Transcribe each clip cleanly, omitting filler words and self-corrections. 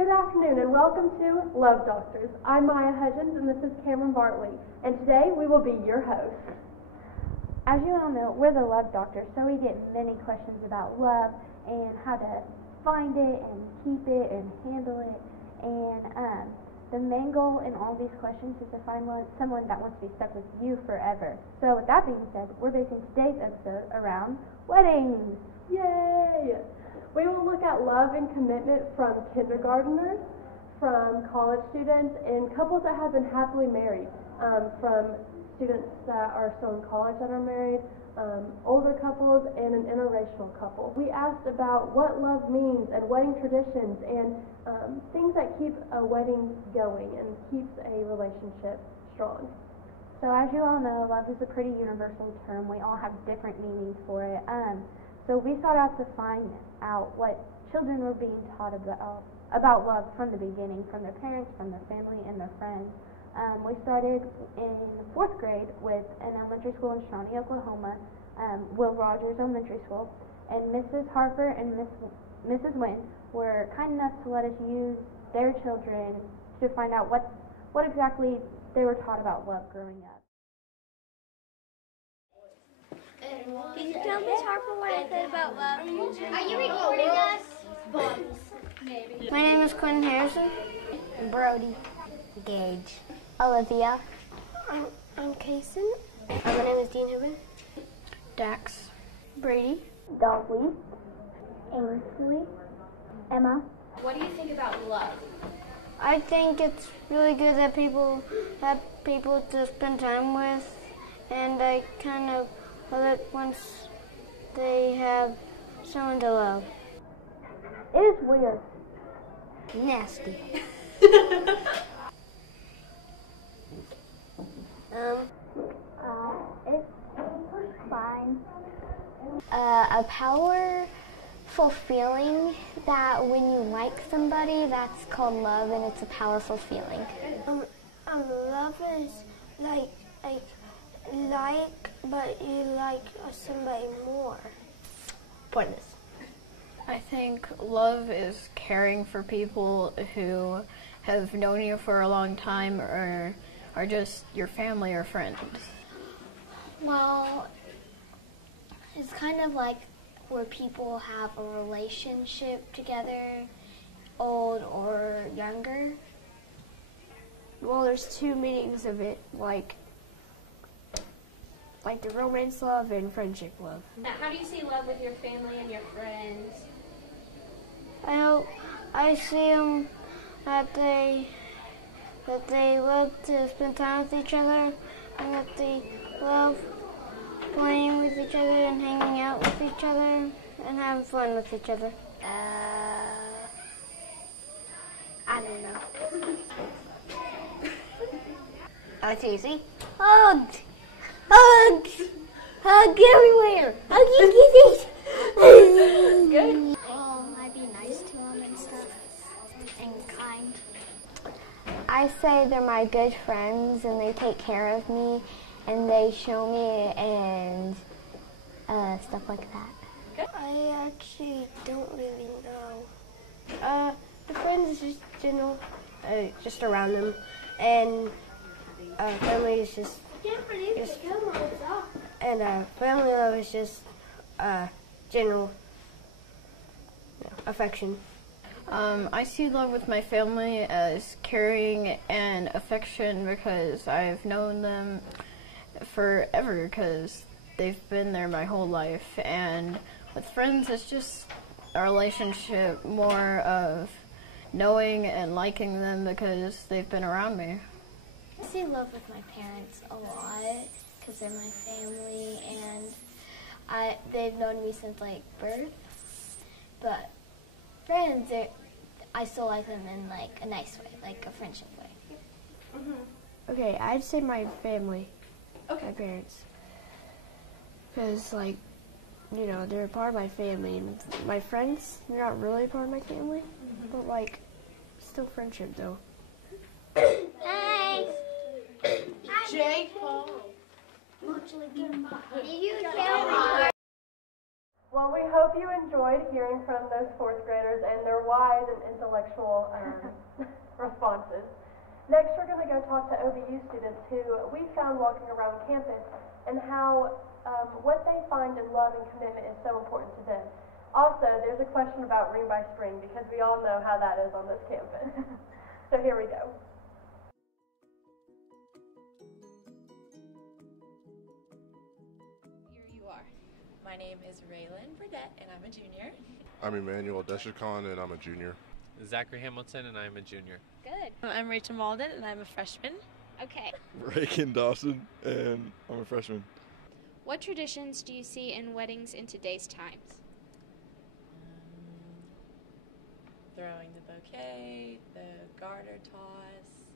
Good afternoon and welcome to Love Doctors. I'm Maya Hudgens and this is Cameron Bartley, and today we will be your hosts. As you all know, we're the Love Doctors, so we get many questions about love and how to find it and keep it and handle it. And the main goal in all these questions is to find someone that wants to be stuck with you forever. So with that being said, we're basing today's episode around weddings. Yay! We will look at love and commitment from kindergartners, from college students, and couples that have been happily married, from students that are still in college that are married, older couples, and an interracial couple. We asked about what love means and wedding traditions and things that keep a wedding going and keeps a relationship strong. So as you all know, love is a pretty universal term. We all have different meanings for it. So we sought out to find out what children were being taught about love from the beginning, from their parents, from their family, and their friends. We started in 4th grade with an elementary school in Shawnee, Oklahoma, Will Rogers Elementary School, and Mrs. Harper and Mrs. Wynn were kind enough to let us use their children to find out what exactly they were taught about love growing up. Can you tell Miss Harper what I said about love? Are you recording us? Maybe. My name is Quentin Harrison. Brody. Gage. Olivia. I'm Kaysen. My name is Dean Hibben. Dax. Brady. Dolly. Ainsley. Emma. What do you think about love? I think it's really good that people have people to spend time with, and I kind of love it once they have someone to love. It is weird. Nasty. It's fine. A powerful feeling that when you like somebody, that's called love, and it's a powerful feeling. Love is like, but you like somebody more. Pointless. I think love is caring for people who have known you for a long time or are just your family or friends. Well, it's kind of like where people have a relationship together, old or younger. Well, there's two meanings of it, like the romance love and friendship love. Now, how do you see love with your family and your friends? I see them that they love to spend time with each other, and that they love playing with each other and hanging out with each other and having fun with each other. I don't know. That's easy. Hugs! Hugs! Hugs everywhere! Huggy kisses! Good. I'd be nice to them and stuff, and kind. I say they're my good friends, and they take care of me, and they show me, and stuff like that. I actually don't really know. The friends is just general, just around them, and family is just and family love is just general affection. I see love with my family as caring and affection because I've known them forever because they've been there my whole life. And with friends, it's just a relationship more of knowing and liking them because they've been around me. I see love with my parents a lot because they're my family, and they've known me since like birth. But friends, I still like them in like a nice way, like a friendship way. Mm-hmm. Okay, I'd say my family, my parents, because like, you know, they're a part of my family, and my friends, they're not really a part of my family, but like, still friendship though. Hey! Jake Paul. Did you tell me? Well, Well, we hope you enjoyed hearing from those fourth graders and their wise and intellectual responses. Next, we're going to go talk to OBU students who we found walking around campus and how what they find in love and commitment is so important to them. Also, there's a question about Ring by Spring because we all know how that is on this campus. So here we go. Here you are. My name is Raylan Burdett, and I'm a junior. I'm Emmanuel Deschicon, and I'm a junior. Zachary Hamilton, and I'm a junior. Good. I'm Rachel Malden, and I'm a freshman. Okay. Raken Dawson, and I'm a freshman. What traditions do you see in weddings in today's times? Throwing the bouquet, the garter toss,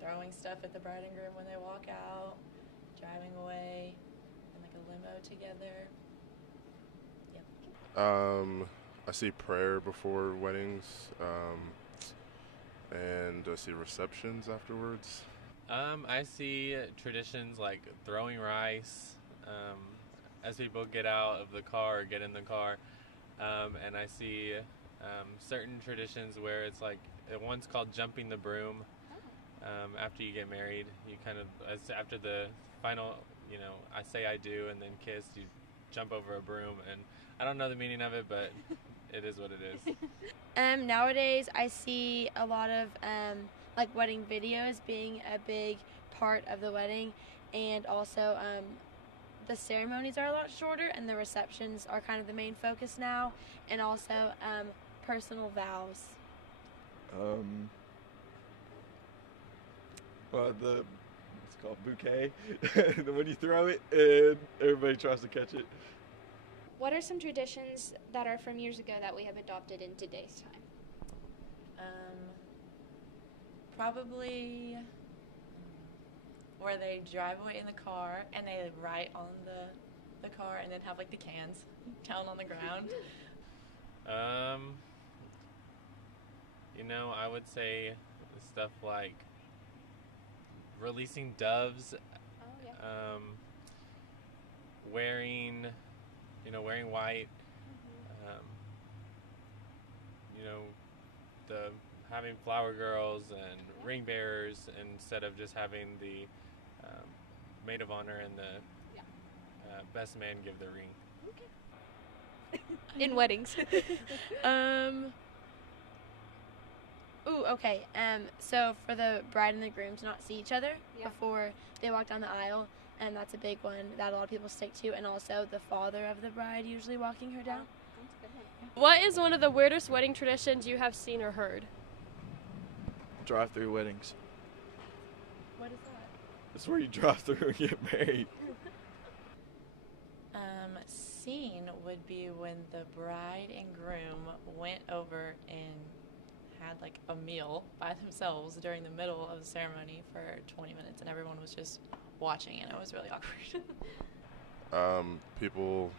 throwing stuff at the bride and groom when they walk out, driving away in like a limo together. Yep. I see prayer before weddings, and I see receptions afterwards. I see traditions like throwing rice as people get out of the car or get in the car. And I see certain traditions where it's like, one's called jumping the broom. After you get married, you kind of, after the final, I say I do and then kiss, you jump over a broom. And I don't know the meaning of it, but it is what it is. Nowadays, I see a lot of like wedding videos being a big part of the wedding, and also the ceremonies are a lot shorter and the receptions are kind of the main focus now, and also personal vows. It's called bouquet. When you throw it and everybody tries to catch it. What are some traditions that are from years ago that we have adopted in today's time? Probably where they drive away in the car and they write on the car and then have like the cans down on the ground. I would say stuff like releasing doves, wearing white, having flower girls and ring bearers instead of just having the maid of honor and the best man give the ring. Okay. In weddings. Okay. So for the bride and the groom to not see each other before they walk down the aisle, and that's a big one that a lot of people stick to, and also the father of the bride usually walking her down. What is one of the weirdest wedding traditions you have seen or heard? Drive-through weddings. What is that? It's where you drive through and get married. Scene would be when the bride and groom went over and had like a meal by themselves during the middle of the ceremony for 20 minutes, and everyone was just watching, and it was really awkward. People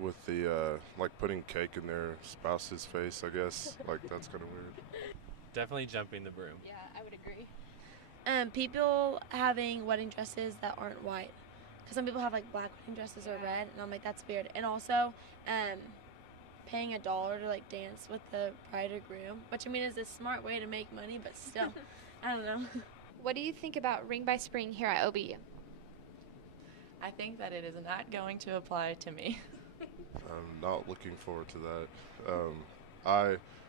with the like putting cake in their spouse's face, I guess. Like, that's kind of weird. Definitely jumping the broom. Yeah, I would agree. People having wedding dresses that aren't white, because some people have like black wedding dresses or red, and I'm like, that's weird. And also paying $1 to like dance with the bride or groom, which I mean is a smart way to make money, but still, I don't know. What do you think about Ring by Spring here at OBU? I think that it is not going to apply to me. I'm not looking forward to that.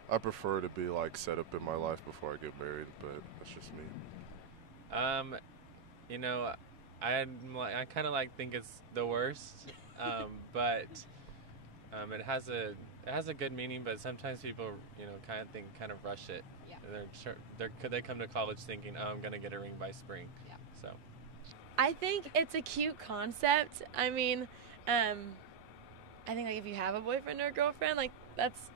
I prefer to be like set up in my life before I get married, but that's just me. I kind of like think it's the worst, but it has a good meaning. But sometimes people, kind of rush it. Yeah. They come to college thinking, oh, I'm gonna get a ring by spring. Yeah. So. I think it's a cute concept. I mean, I think like if you have a boyfriend or a girlfriend, like that's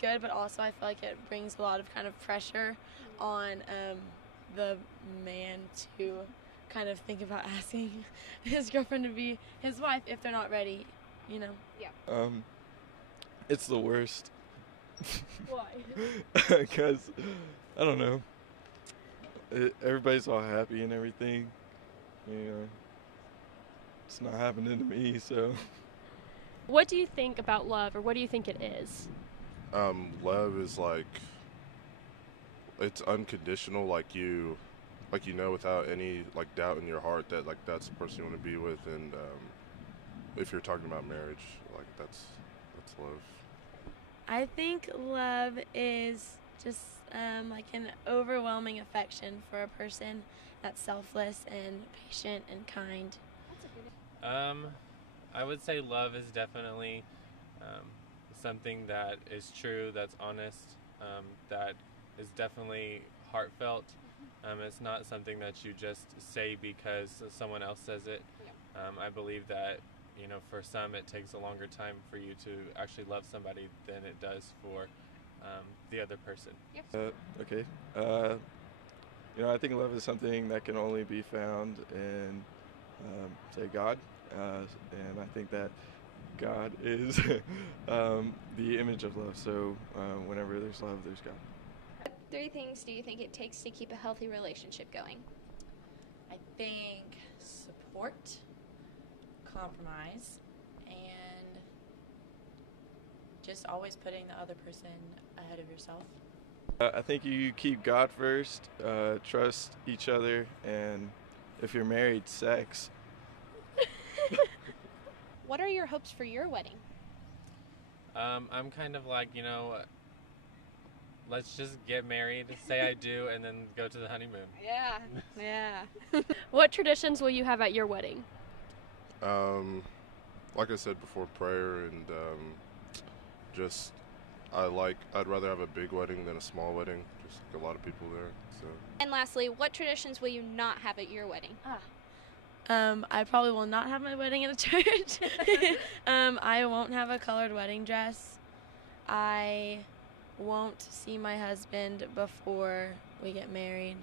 good. But also, I feel like it brings a lot of kind of pressure on the man to kind of think about asking his girlfriend to be his wife if they're not ready, Yeah. It's the worst. Why? Because, I don't know. Everybody's all happy and everything, it's not happening to me, so. What do you think about love, or what do you think it is? Love is like, it's unconditional, like you know without any like doubt in your heart that like that's the person you want to be with, and if you're talking about marriage, like that's love. I think love is just like an overwhelming affection for a person that's selfless and patient and kind. I would say love is definitely something that is true, that's honest, that is definitely heartfelt. It's not something that you just say because someone else says it. I believe that, you know, for some it takes a longer time for you to actually love somebody than it does for the other person. Okay. You know, I think love is something that can only be found in, say, God. And I think that God is the image of love. So whenever there's love, there's God. What 3 things do you think it takes to keep a healthy relationship going? I think support, compromise, and just always putting the other person ahead of yourself. I think you keep God first, trust each other, and if you're married, sex. What are your hopes for your wedding? I'm kind of like, you know, let's just get married, say I do, and then go to the honeymoon. Yeah, yeah. What traditions will you have at your wedding? Like I said before, prayer, and just I'd rather have a big wedding than a small wedding. Just like a lot of people there. So. And lastly, what traditions will you not have at your wedding? I probably will not have my wedding in a church. I won't have a colored wedding dress. I won't see my husband before we get married.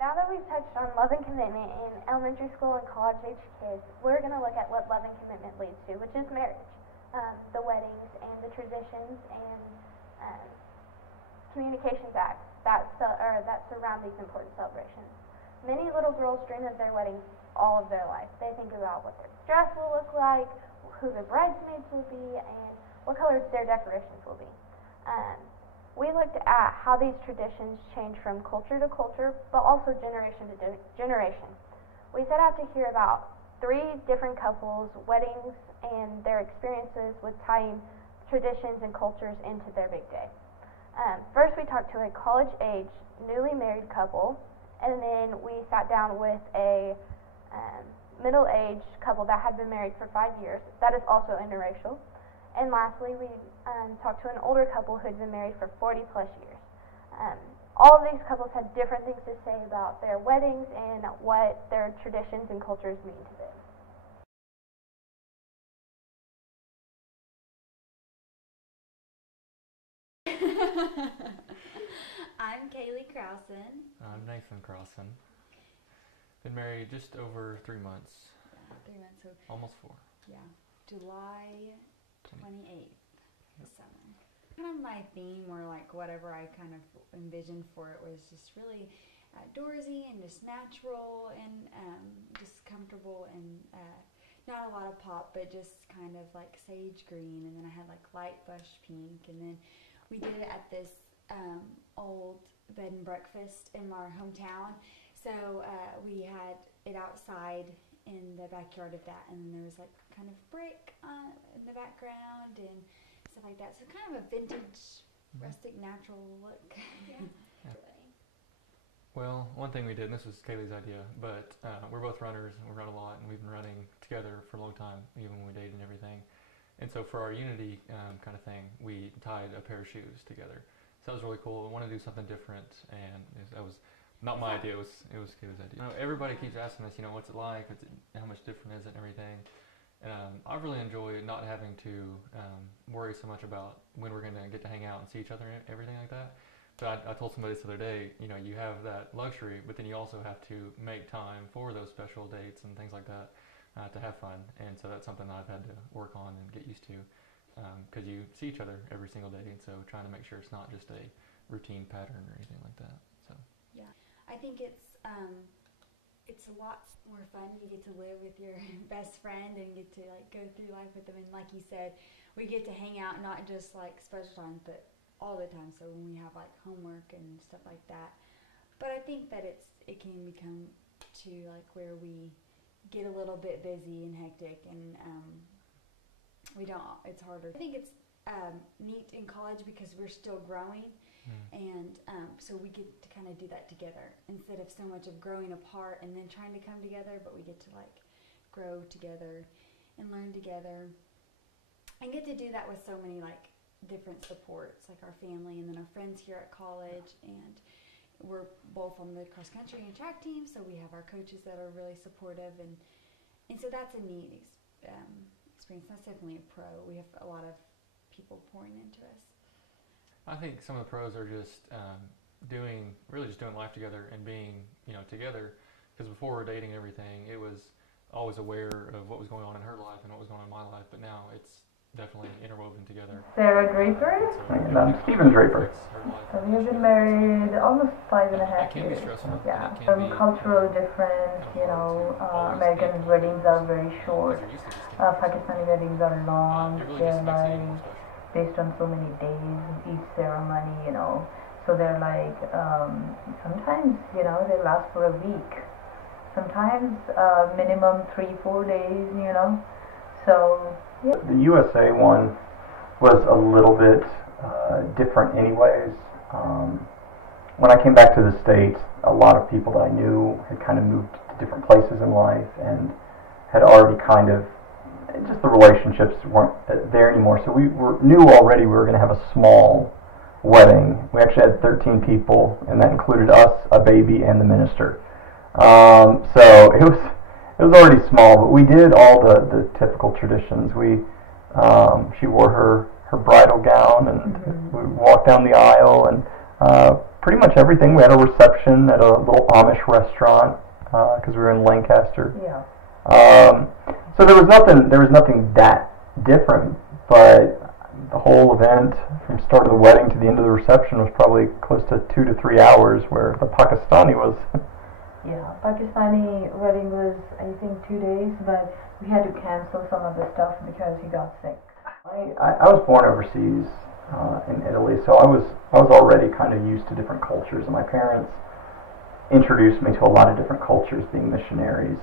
Now that we've touched on love and commitment in elementary school and college-age kids, we're going to look at what love and commitment leads to, which is marriage. The weddings and the traditions and communications acts that surround these important celebrations. Many little girls dream of their weddings all of their life. They think about what their dress will look like, who the bridesmaids will be, and what colors their decorations will be. We looked at how these traditions change from culture to culture, but also generation to generation. We set out to hear about 3 different couples' weddings and their experiences with tying traditions and cultures into their big day. First, we talked to a college-age, newly married couple, and then we sat down with a middle-aged couple that had been married for 5 years. That is also interracial. And lastly, we talked to an older couple who had been married for 40-plus years. All of these couples had different things to say about their weddings and what their traditions and cultures mean to them. I'm Kaylee Crowson. I'm Nathan Crossan. Been married just over 3 months. Yeah, 3 months. So almost 4. Yeah, July 28th this summer. Kind of my theme, or like whatever I kind of envisioned for it, was just really outdoorsy and just natural and just comfortable and not a lot of pop, but just kind of like sage green. And then I had like light bush pink, and then we did it at this old bed and breakfast in our hometown. So we had it outside in the backyard of that, and then there was like kind of brick in the background and stuff like that. So kind of a vintage, rustic, natural look. Yeah. Well, one thing we did, and this was Kaylee's idea, but we're both runners and we run a lot, and we've been running together for a long time, even when we dated and everything. And so for our unity kind of thing, we tied a pair of shoes together. So that was really cool. We wanted to do something different, and that was not my idea. It was Kaylee's idea. You know, everybody keeps asking us, you know, what's it like? How much different is it and everything? I really enjoy not having to worry so much about when we're going to get to hang out and see each other and everything like that. But I told somebody this other day, you know, you have that luxury, but then you also have to make time for those special dates and things like that to have fun. And so that's something that I've had to work on and get used to, because you see each other every single day, and so trying to make sure it's not just a routine pattern or anything like that. So yeah, I think it's it's a lot more fun. You get to live with your best friend and get to like go through life with them. And like you said, we get to hang out not just like special times, but all the time. So when we have like homework and stuff like that. But I think that it can become to like where we get a little bit busy and hectic, and we don't. It's harder. I think it's neat in college because we're still growing. And so we get to kind of do that together instead of so much of growing apart and then trying to come together, but we get to like grow together and learn together and get to do that with so many like different supports, like our family and then our friends here at college. And we're both on the cross country and track team, so we have our coaches that are really supportive, and so that's a neat experience. That's definitely a pro. We have a lot of people pouring into us. I think some of the pros are just doing life together and being, together. Because before we're dating and everything, it was always aware of what was going on in her life and what was going on in my life. But now it's definitely interwoven together. Sarah Draper. And I'm Stephen Draper. So we have been married almost 5.5 years. Yeah, some cultural difference, American weddings are very short. Pakistani weddings are long. They're like based on so many days, each ceremony, So they're like, sometimes, they last for a week. Sometimes minimum 3-4 days, So, yeah. The USA one was a little bit different anyways. When I came back to the States, a lot of people that I knew had kind of moved to different places in life and had already kind of, just the relationships weren't there anymore. So we knew already we were going to have a small wedding. We actually had 13 people, and that included us, a baby, and the minister. So it was already small, but we did all the typical traditions. She wore her bridal gown, and we walked down the aisle, and pretty much everything. We had a reception at a little Amish restaurant because we were in Lancaster. Yeah. So there was nothing that different, but the whole event from start of the wedding to the end of the reception was probably close to 2 to 3 hours, where the Pakistani was. Yeah, Pakistani wedding was, I think, 2 days, but we had to cancel some of the stuff because he got sick. I was born overseas in Italy, so I was already kind of used to different cultures, and my parents introduced me to a lot of different cultures, being missionaries.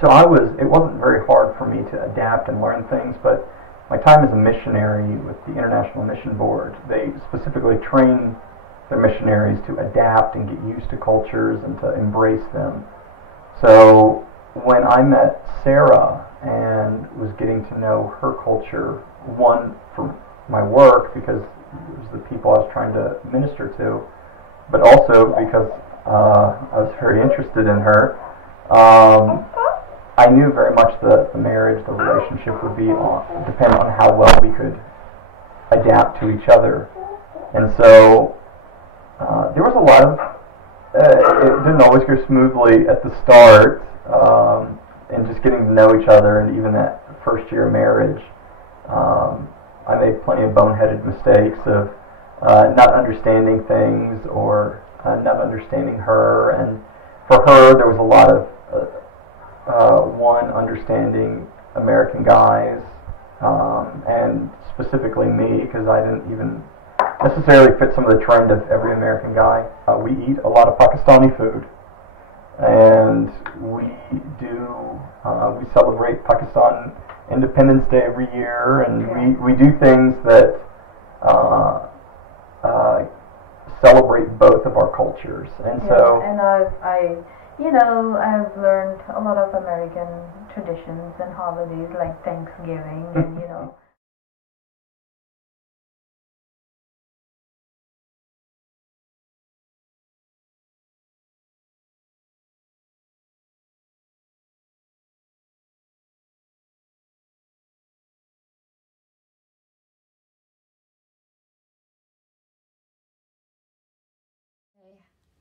So it wasn't very hard for me to adapt and learn things, but my time as a missionary with the International Mission Board, they specifically train their missionaries to adapt and get used to cultures and to embrace them. So when I met Sarah and was getting to know her culture, one, for my work, because it was the people I was trying to minister to, but also because I was very interested in her, I knew very much the marriage, the relationship would depend on how well we could adapt to each other. And so there was a lot of, it didn't always go smoothly at the start, and just getting to know each other, and even that first year of marriage, I made plenty of boneheaded mistakes of not understanding things or not understanding her. And for her, there was a lot of one, understanding American guys, and specifically me, because I didn't even necessarily fit some of the trend of every American guy. We eat a lot of Pakistani food, and we celebrate Pakistan Independence Day every year, and we do things that celebrate both of our cultures. And so, and I've learned a lot of American traditions and holidays like Thanksgiving, and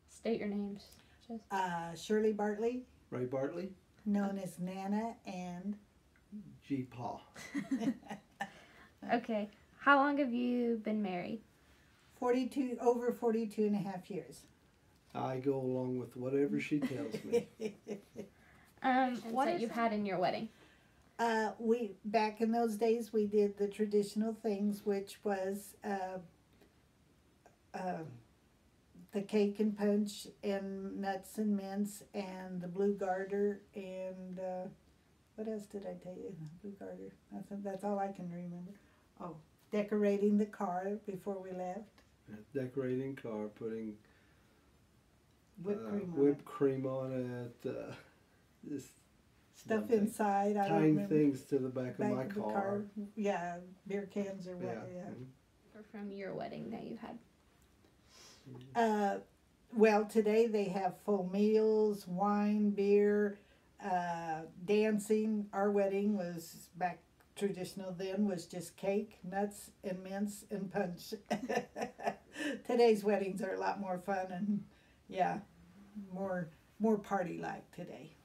State your names. Shirley Bartley, Ray Bartley, known as Nana, and G. Paul. Okay. How long have you been married? Over 42 and a half years. I go along with whatever she tells me. What that you had in your wedding? We back in those days we did the traditional things, which was the cake and punch and nuts and mints and the blue garter and what else did I tell you? Blue garter. That's all I can remember. Oh, decorating the car before we left. Decorating car, putting whipped cream on it. This stuff inside. I don't tying remember. Things to the back of my car. Yeah, beer cans or whatever. Yeah. Or from your wedding that you had. Well, today they have full meals, wine, beer, dancing. Our wedding was back traditional then was just cake, nuts and mints and punch. Today's weddings are a lot more fun and more party like today.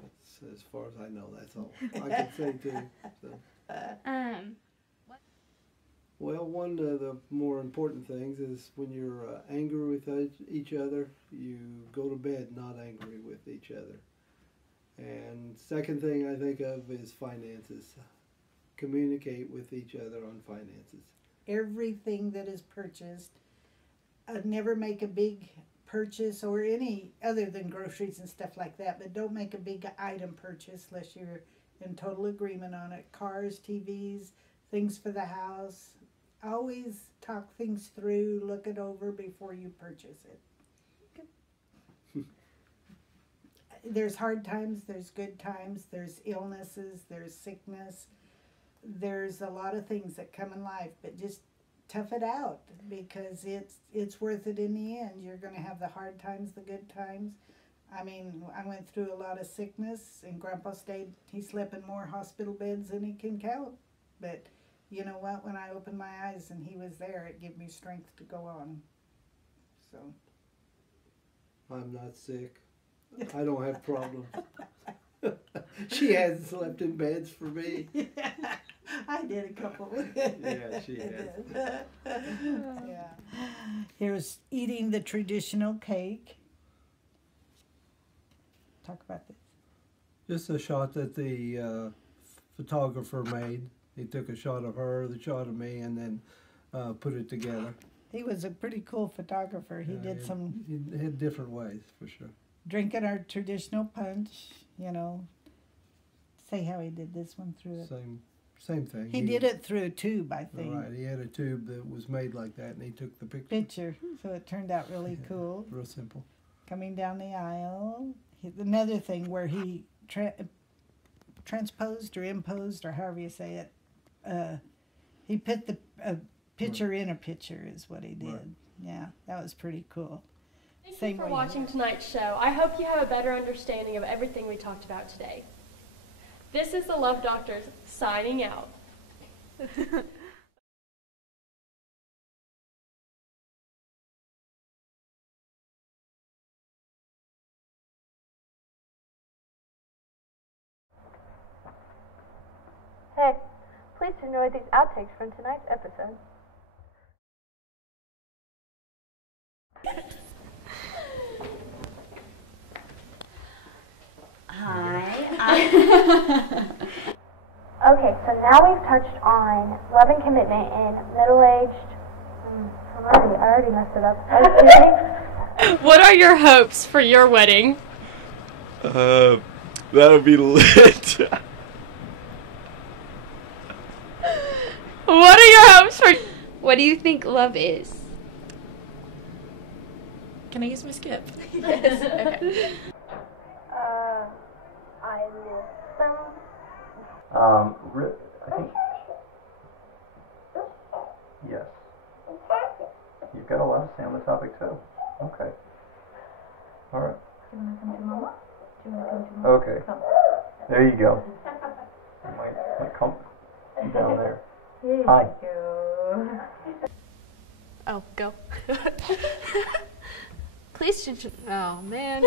That's as far as I know. That's all I can say too. So. Well, one of the more important things is when you're angry with each other, you go to bed not angry with each other. And second thing I think of is finances. Communicate with each other on finances. Everything that is purchased, never make a big purchase or any other than groceries and stuff like that, but don't make a big item purchase unless you're in total agreement on it. Cars, TVs, things for the house. Always talk things through, look it over before you purchase it. There's hard times, there's good times, there's illnesses, there's sickness. There's a lot of things that come in life, but just tough it out because it's worth it in the end. You're going to have the hard times, the good times. I mean, I went through a lot of sickness, and Grandpa he slept in more hospital beds than he can count. But you know what? When I opened my eyes and he was there, it gave me strength to go on. So. I'm not sick. I don't have problems. She hasn't slept in beds for me. I did a couple. Yeah, she has. Yeah. Here's eating the traditional cake. Talk about this. Just a shot that the photographer made. He took a shot of her, the shot of me, and then put it together. He was a pretty cool photographer. He did some... He had different ways, for sure. Drinking our traditional punch, you know. Say how he did this one through it. Same thing. He did it through a tube, I think. Right, he had a tube that was made like that, and he took the picture. So it turned out really cool. Real simple. Coming down the aisle. Another thing where he transposed or imposed, or however you say it, he put the picture in a picture is what he did. Right. Yeah, that was pretty cool. Thank you for watching tonight's show. I hope you have a better understanding of everything we talked about today. This is the Love Doctors signing out. Hey, please enjoy these outtakes from tonight's episode. Hi. Okay, so now we've touched on love and commitment in middle-aged... I already messed it up. What are your hopes for your wedding? That'll be lit. What are your hopes for... What do you think love is? Can I use my skip? Yes. Okay. I listen. I think... Yes. You've got a lot to say on the topic, too. Okay. All right. Do you want to come to Mama? Do you want to come to Mama? Okay. Come. There you go. I might come down there. Hi. Oh, go. Please, oh man.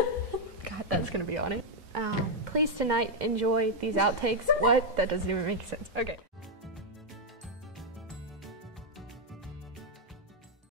God, that's going to be on it. Please tonight enjoy these outtakes. What? That doesn't even make sense. Okay.